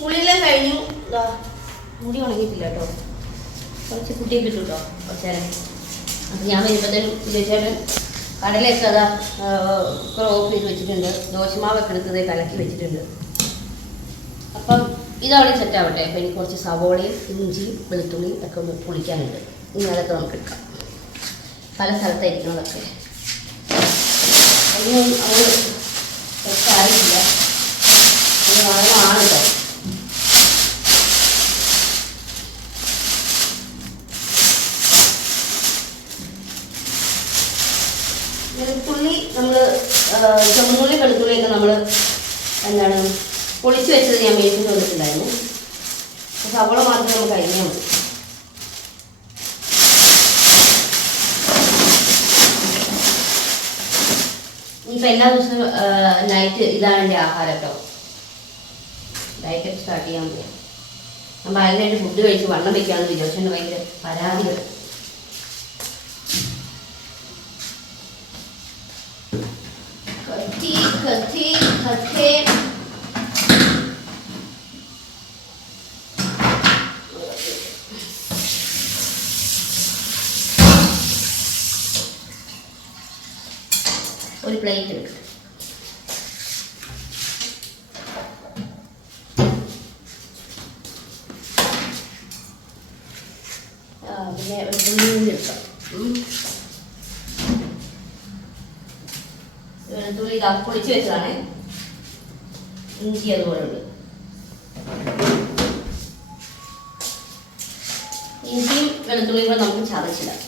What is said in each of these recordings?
കുളിയെല്ലാം കഴിഞ്ഞു. മുടി ഉണങ്ങിയിട്ടില്ല കേട്ടോ. കുറച്ച് കുട്ടിയെ കിട്ടും കേട്ടോ കുറച്ച് നേരം. അപ്പം ഞാൻ വരുമ്പോഴത്തേനും വിജയിച്ചേട്ടൻ കടലയൊക്കെ അതാ കുറെ ഓഫ് ചെയ്ത് വെച്ചിട്ടുണ്ട്. ദോശമാവൊക്കെ എടുത്തത് കലക്കി വെച്ചിട്ടുണ്ട്. അപ്പം ഇതവിടെ സെറ്റ് ആവട്ടെ. അപ്പം എനിക്ക് കുറച്ച് സവോളയും ഇഞ്ചിയും വെളുത്തുള്ളിയും ഒക്കെ ഒന്ന് പൊളിക്കാനുണ്ട്. ഇനി നമുക്ക് എടുക്കാം. പല സ്ഥലത്തായിരിക്കണം അതൊക്കെ. ഒന്നും അങ്ങ് ഇനിയിപ്പോൾ എല്ലാ ദിവസവും നൈറ്റ് ഇതാണ് എന്റെ ആഹാരം കേട്ടോ ഡയറ്റ് സ്റ്റാർട്ട് ചെയ്യാൻ പോയി ഞാൻ ഭയങ്കരമായിട്ട് ഫുഡ് കഴിച്ച് വണ്ണം വെക്കാമെന്ന് വിചാരിച്ചുകൊണ്ട് ഭയങ്കര പരാതികൾ കത്തി കത്തി കത്തി ഒരു പ്ലേറ്റ് എടുക്കട്ടെ പിന്നെ വെളുത്തുള്ളി ഇതാ പൊളിച്ച് വെച്ചതാണ്. ഇഞ്ചി അതുപോലെ ഇഞ്ചിയും വെളുത്തുള്ളിയും കൂടെ നമുക്ക് ചതച്ചിടാം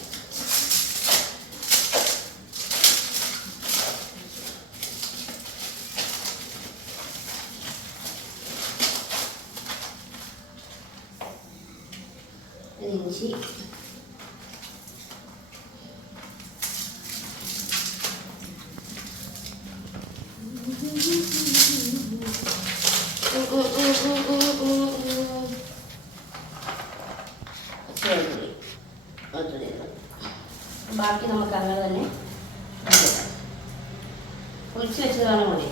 ഇഞ്ചി വെളുത്തുള്ളി. വെളുത്തുള്ളി ഇടാം. ബാക്കി നമുക്ക് അങ്ങനെ തന്നെ ഇടാം. പൊളിച്ച് വെച്ചതാണ് മതി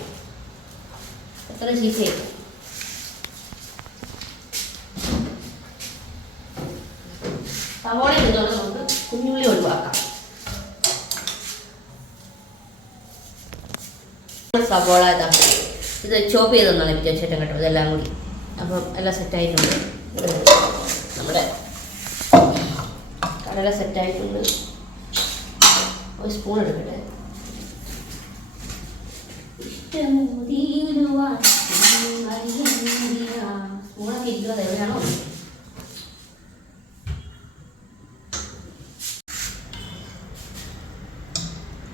എത്ര ചീത്തയായിരിക്കും സവോള ഇടുന്നതുകൊണ്ട് നമുക്ക് കുഞ്ഞുള്ളി ഒഴിവാക്കാം. സവോള ഇതാണ് ഇത് ചോപ്പ് ചെയ്തൊന്നാണ് വിചാരിച്ചേട്ടൻ കേട്ടോ ഇതെല്ലാം കൂടി. അപ്പം എല്ലാം സെറ്റായിട്ടുണ്ട് നമ്മുടെ കടല സെറ്റായിട്ടുണ്ട് ഒരു സ്പൂൺ എടുക്കട്ടെ. സ്പൂണൊക്കെ ഇരിക്കുന്നത് എവിടെയാണോ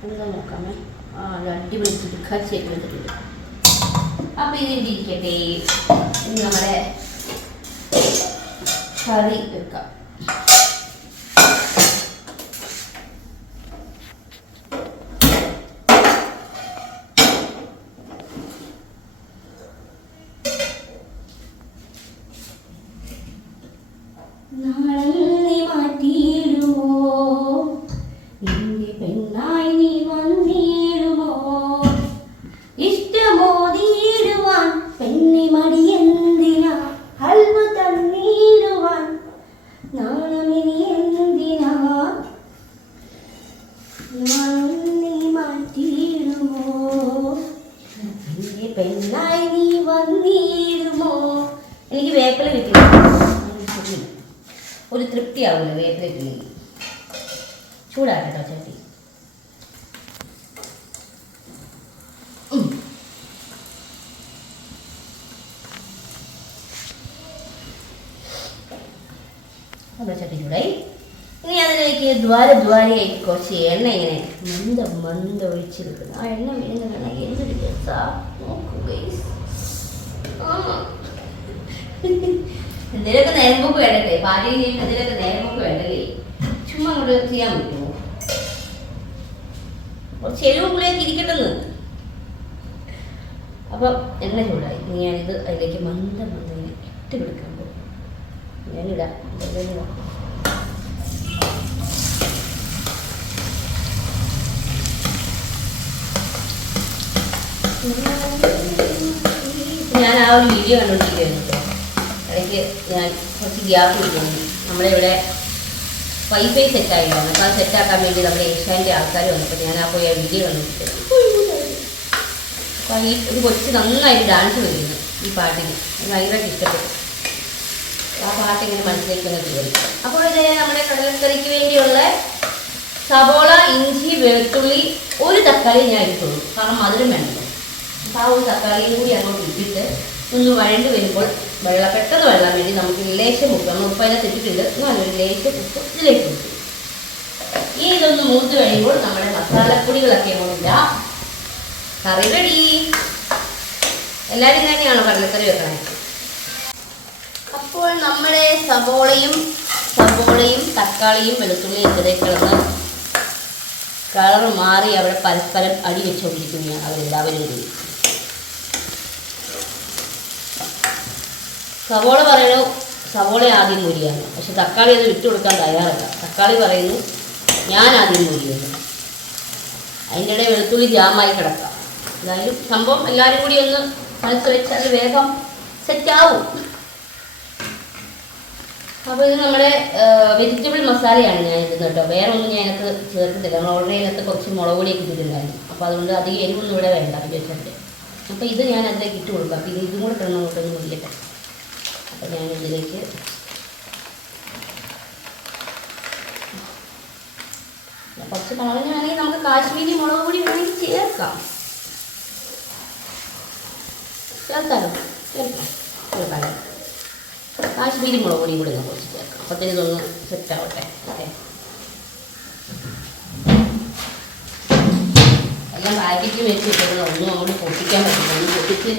എന്താ നോക്കാമേ ആ ഒരു അടിപൊളി ചുരുക്കാച്ചി എടുത്തിട്ടുണ്ട് അപ്പൊ ഇത് ഇവിടെ ഇരിക്കട്ടെ ഇനി നമ്മുടെ കറി വെക്കാം. പെണ്ണി മടിയെന്തിനാ അതാ ചട്ടി ചൂടായി ഇനി അതിലേക്ക് ദ്വാര ദ്വാരയായി കുറച്ച് എണ്ണ ഇങ്ങനെ മന്ദ മന്ദ ഒഴിച്ചെടുക്കുന്നു. ആ എണ്ണ വീഴുന്ന കാണാൻ എന്തൊരു രസാ. നോക്കൂ ഗൈസ് ആ. എന്തെങ്കിലുമൊക്കെ വേണ്ടേ പാചകം ചെയ്യുമ്പോൾ എന്തെങ്കിലുമൊക്കെ നേരമ്പൊക്കെ വേണ്ടല്ലേ? ചുമ്മാ അങ്ങോട്ട് ചെയ്യാൻ പറ്റുമോ? കുറച്ച് എരിവും പുളിയൊക്കെ ഇരിക്കട്ടെന്ന്. അപ്പം എണ്ണ ചൂടായി. ഇനി ഞാനിത് അതിലേക്ക് മന്ദ മന്ദ ഇങ്ങനെ ഇട്ട് കൊടുക്കാൻ പോകും ഞാനിടാം. ഞാൻ ആ ഒരു വീഡിയോ കണ്ടുകൊണ്ടിരിക്കുകയായിരുന്നു ഇടയ്ക്ക് ഞാൻ കുറച്ച് ഗ്യാപ്പ് കിട്ടുന്നു നമ്മളിവിടെ വൈഫൈ സെറ്റായിട്ടാണ് അപ്പോൾ ആ സെറ്റാക്കാൻ വേണ്ടി നമ്മുടെ ഏഷ്യാന്റെ ആൾക്കാർ വന്നപ്പോൾ ഞാൻ ആ പോയി ആ വീഡിയോ വന്നിട്ട് അപ്പോൾ ഈ ഒരു കൊച്ച് നന്നായിട്ട് ഡാൻസ് വരുന്നു ഈ പാട്ടിന്. ഭയങ്കരമായിട്ട് ഇഷ്ടപ്പെട്ടു. ആ പാട്ട് ഇങ്ങനെ മനസ്സിലേക്ക് ഒന്ന് അപ്പോൾ ഇത് നമ്മുടെ കടലക്കറിക്ക് വേണ്ടിയുള്ള സവോള ഇഞ്ചി വെളുത്തുള്ളി ഒരു തക്കാളി ഞാൻ എടുത്തുള്ളൂ കാരണം മധുരം വേണ്ടത് അപ്പോൾ ആ ഒരു തക്കാളിയും കൂടി അങ്ങോട്ട് ഇട്ടിട്ട് ഒന്ന് വഴണ്ട് വരുമ്പോൾ വെള്ളം പെട്ടെന്ന് വെള്ളം വേണ്ടി നമുക്ക് ലേശം ഉപ്പ് നമ്മൾ ഉപ്പ് അതിനകത്ത് ഇട്ടിട്ടുണ്ട്. നല്ലൊരു ലേശം ഉപ്പ് ഇതിലേക്ക് കൊടുക്കും ഈ ഇതൊന്ന് മൂത്ത് കഴിയുമ്പോൾ നമ്മുടെ മസാലപ്പൊടികളൊക്കെ അങ്ങോട്ടില്ല കറി റെഡി എല്ലാവരും തന്നെയാണോ കടലക്കറി വെക്കണേ? അപ്പോൾ നമ്മുടെ സവോളയും സവോളയും തക്കാളിയും വെളുത്തുള്ളിയും ഇതേ കിടന്ന് കളർ മാറി അവിടെ പരസ്പരം അടി വെച്ചുകൊണ്ടിരിക്കുകയാണ് അവരെല്ലാവരും കൂടി സവോള പറയണു സവോള ആദ്യം മുരിയാണ് പക്ഷെ തക്കാളി അത് വിട്ടു കൊടുക്കാൻ തയ്യാറല്ല. തക്കാളി പറയുന്നു ഞാൻ ആദ്യം മൂരിയാണ് അതിന്റെ ഇടയിൽ വെളുത്തുള്ളി ജാമായി കിടക്കാം. എന്തായാലും സംഭവം എല്ലാവരും കൂടി ഒന്ന് മനസ്സ് വെച്ചാൽ വേഗം സെറ്റാവും അപ്പോൾ ഇത് നമ്മുടെ വെജിറ്റബിൾ മസാലയാണ് ഞാൻ ഇടുന്നത് കേട്ടോ. വേറെ ഒന്നും ഞാൻ അതിനകത്ത് ചേർത്തിട്ടില്ല. നമ്മൾ ഓൾറെഡി അതിനകത്ത് കുറച്ച് മുളക് പൊടിയൊക്കെ ഇട്ടിട്ടുണ്ടായിരുന്നു. അപ്പോൾ അതുകൊണ്ട് അധികം എരിവൊന്നും ഇവിടെ വേണ്ട. വിചാരിച്ചിട്ട് അപ്പോൾ ഇത് ഞാൻ അതിലേക്ക് ഇട്ട് കൊടുക്കാം. പിന്നെ ഇത് കൂടെ കിടന്ന് അങ്ങോട്ടൊന്ന് മുരിയട്ടെ. അപ്പോൾ ഞാൻ ഇതിലേക്ക് കുറച്ച് മുളക് വേണമെങ്കിൽ നമുക്ക് കാശ്മീരി മുളക് പൊടി വേണമെങ്കിൽ ചേർക്കാം. ചേർത്താലോ? ചേർക്കാം. ചേർക്കാം കാശ്മീരി മുളക് പൊടിയും കൂടി കുറച്ച് ചേർക്കാം. അപ്പത്തേന് ഇതൊന്ന് സെറ്റ് ആവട്ടെ. ഓക്കെ. എല്ലാം പാക്കറ്റ് വെച്ച് ഇട്ടിരുന്ന ഒന്നും അങ്ങോട്ട് പൊട്ടിക്കാൻ പറ്റില്ല. ഒന്ന് പൊട്ടിച്ച്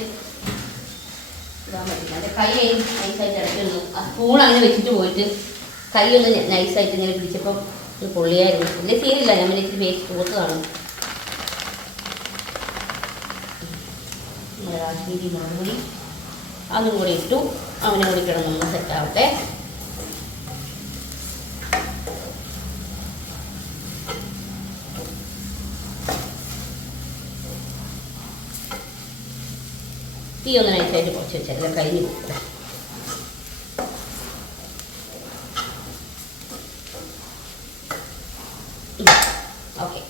കൈ നൈസായിട്ട് ഇടയ്ക്കൊന്ന് ആ സ്പൂൺ അങ്ങനെ വെച്ചിട്ട് പോയിട്ട് കൈ ഒന്ന് നൈസായിട്ട് ഇങ്ങനെ പിടിച്ചപ്പം ഇത് പൊള്ളിയായിരുന്നു. വലിയ സീനില്ല. ഞാൻ പിന്നെ ഇച്ചിരി വേസ്റ്റ് പോത്ത് കാണും. നമ്മുടെ കാശ്മീരി മുളക് പൊടി അതും കൂടി ഇട്ടു. അവനെ കൂടി കിടന്നൊന്ന് സെറ്റാവട്ടെ തീ ഒന്ന് നൈസായിട്ട് കുറച്ച് വെച്ചാൽ കഴിഞ്ഞ് പോകും ഓക്കെ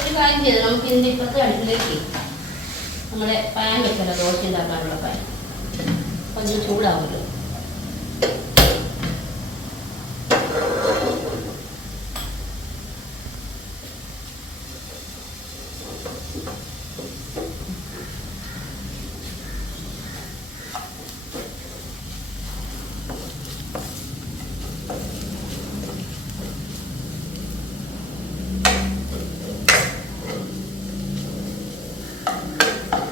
ഒരു കാര്യം ചെയ്ത് നമുക്ക് ഇതിന്റെ ഇപ്പുറത്തെ അടുപ്പിലേക്ക് നമ്മുടെ പാൻ വെക്കല്ലോ ദോശ ഉണ്ടാക്കാനുള്ള പാൻ അപ്പം ഒന്ന് ചൂടാവുമല്ലോ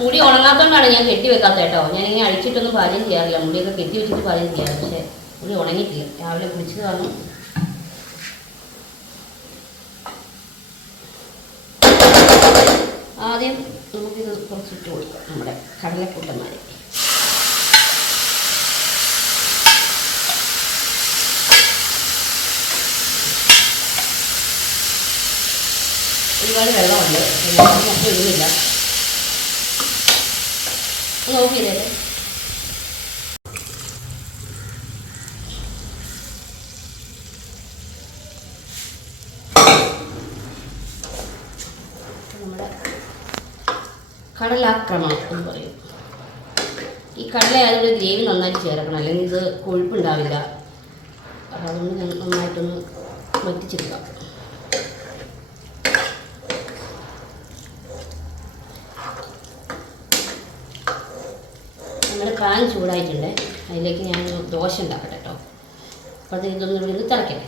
മുടി ഉണങ്ങാത്തോണ്ടാണ് ഞാൻ കെട്ടി വെക്കാത്ത കേട്ടോ. ഞാൻ ഇങ്ങനെ അഴിച്ചിട്ടൊന്നും പാചകം ചെയ്യാറില്ല. മുടിയൊക്കെ കെട്ടി വെച്ചിട്ട് പാചകം ചെയ്യാറ്. പക്ഷേ മുടി ഉണങ്ങിയിട്ടില്ല. രാവിലെ കുളിച്ചത് കാണും ആദ്യം നമുക്കിത് കുറച്ചിട്ട് കൊടുക്കാം. നമ്മുടെ കടലക്കൂട്ടന്മാരെ ഒരുപാട് വെള്ളമുണ്ട്. ഒന്ന് ഓഫ് ചെയ്തേരെ കടലാക്രമണം എന്ന് പറയും. ഈ കടല അതിന്റെ ഗ്രേവി നന്നായിട്ട് ചേർക്കണം. അല്ലെങ്കിൽ ഇത് കൊഴുപ്പുണ്ടാവില്ല അപ്പോൾ അതുകൊണ്ട് നന്നായിട്ടൊന്ന് വറ്റിച്ചെടുക്കാം നമ്മുടെ പാൻ ചൂടായിട്ടുണ്ട്. അതിലേക്ക് ഞാൻ ദോശ ഉണ്ടാക്കട്ടെ കേട്ടോ അപ്പോൾ ഇതൊന്നും ഇവിടെ നിന്ന് തിളക്കട്ടെ.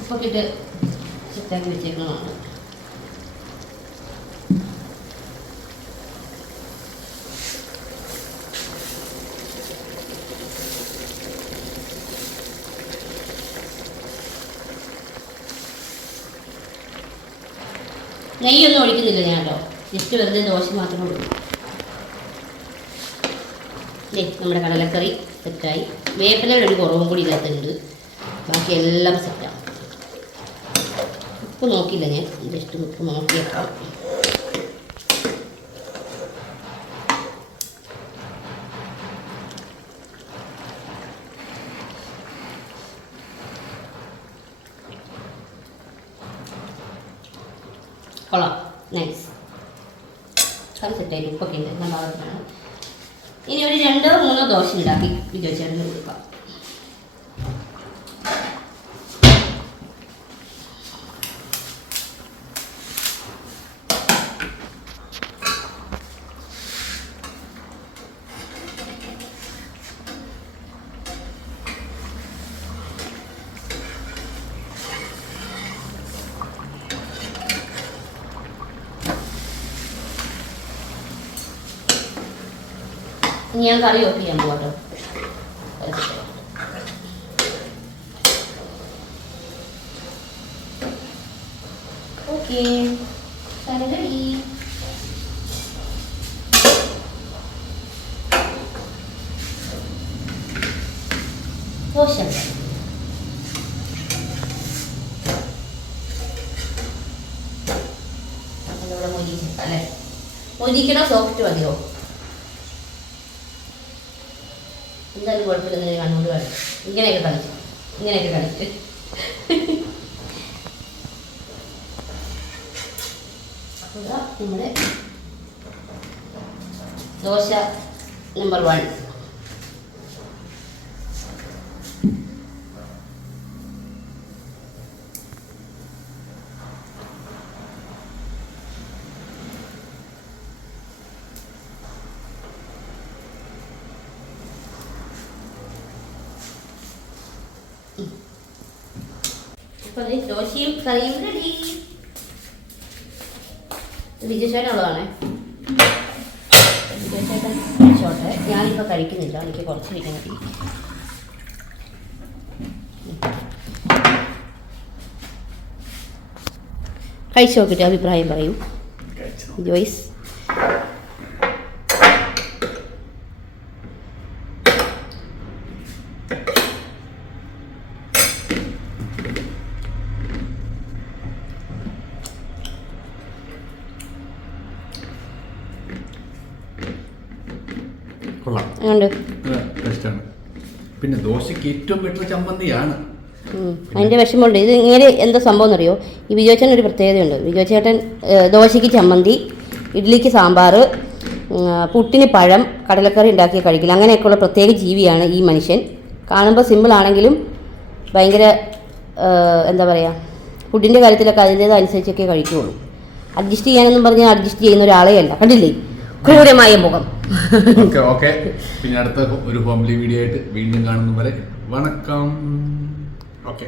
ഉപ്പൊക്കെ ഇട്ട് സെറ്റാക്കി വെച്ചേക്കുന്നതാണ്. നെയ്യൊന്നും ഒഴിക്കുന്നില്ല ഞാൻ കേട്ടോ. ജസ്റ്റ് വെറുതെ ദോശ മാത്രമേ ഉള്ളൂ ദേ നമ്മുടെ കടലക്കറി സെറ്റായി. വേപ്പിലയുടെ ഒരു കുറവും കൂടി ഇതിനകത്തുണ്ട്. ബാക്കി എല്ലാം സെറ്റാണ് ഉപ്പ് നോക്കിയില്ല ഞാൻ. ജസ്റ്റ് ഉപ്പ് നോക്കിയേക്കാം കൊള്ളാം നൈസ് അത് സെറ്റായിട്ട് ഉപ്പൊക്കെ ഉണ്ട് ഞാൻ ഭാഗത്തിനാണ് ഇനി ഒരു രണ്ടോ മൂന്നോ ദോശ ഉണ്ടാക്കി വിജയിച്ചേട്ടന് കൊടുക്കാം. ഞാൻ കറി ഓഫ് ചെയ്യാൻ പോകട്ടോ ഓക്കെ. കറി അല്ലേ മൊരിക്കണോ സോഫ്റ്റ് മതിയോ? എന്തായാലും കുഴപ്പമില്ല നിങ്ങൾ കണ്ണുകൊണ്ട് കളി ഇങ്ങനെയൊക്കെ കളിച്ചു ഇങ്ങനെയൊക്കെ കളിച്ച് അപ്പോൾ നമ്മുടെ ദോശ നമ്പർ വൺ അപ്പോൾ ദോശയും കറിയും റെഡി വിജയശേനുള്ളതാണേ വിജയശേഖരൻ കഴിച്ചോട്ടെ. ഞാനിപ്പോൾ കഴിക്കുന്നില്ല. എനിക്ക് കുറച്ച് കഴിക്കാൻ മതി. കഴിച്ചു നോക്കിയിട്ട് അഭിപ്രായം പറയൂ. ജോയ്സ്? ടേസ്റ്റാണ് പിന്നെ ദോശയ്ക്ക് ഏറ്റവും ബെറ്റർ ചമ്മന്തിയാണ്. അതിന്റെ വിഷമമുണ്ട്. ഇത് ഇങ്ങനെ എന്താ സംഭവം എന്നറിയോ ഈ വിജോച്ചേട്ടൻ ഒരു പ്രത്യേകതയുണ്ട്. വിജോച്ചേട്ടൻ ചേട്ടൻ ദോശയ്ക്ക് ചമ്മന്തി ഇഡ്ഡലിക്ക് സാമ്പാർ പുട്ടിന് പഴം കടലക്കറി ഉണ്ടാക്കി കഴിക്കില്ല അങ്ങനെയൊക്കെയുള്ള പ്രത്യേക ജീവിയാണ് ഈ മനുഷ്യൻ. കാണുമ്പോൾ സിമ്പിൾ ആണെങ്കിലും ഭയങ്കര എന്താ പറയുക ഫുഡിന്റെ കാര്യത്തിലൊക്കെ അതിന്റേതനുസരിച്ചൊക്കെ കഴിക്കുകയുള്ളൂ അഡ്ജസ്റ്റ് ചെയ്യാനൊന്നും പറഞ്ഞാൽ അഡ്ജസ്റ്റ് ചെയ്യുന്ന ഒരാളെയല്ല കണ്ടില്ലേ? ക്രൂരമായ മുഖം. ഓക്കെ പിന്നെ അടുത്ത ഒരു ഹോംലി വീഡിയോ ആയിട്ട് വീണ്ടും കാണുന്ന വരെ വണക്കം. ഓക്കെ.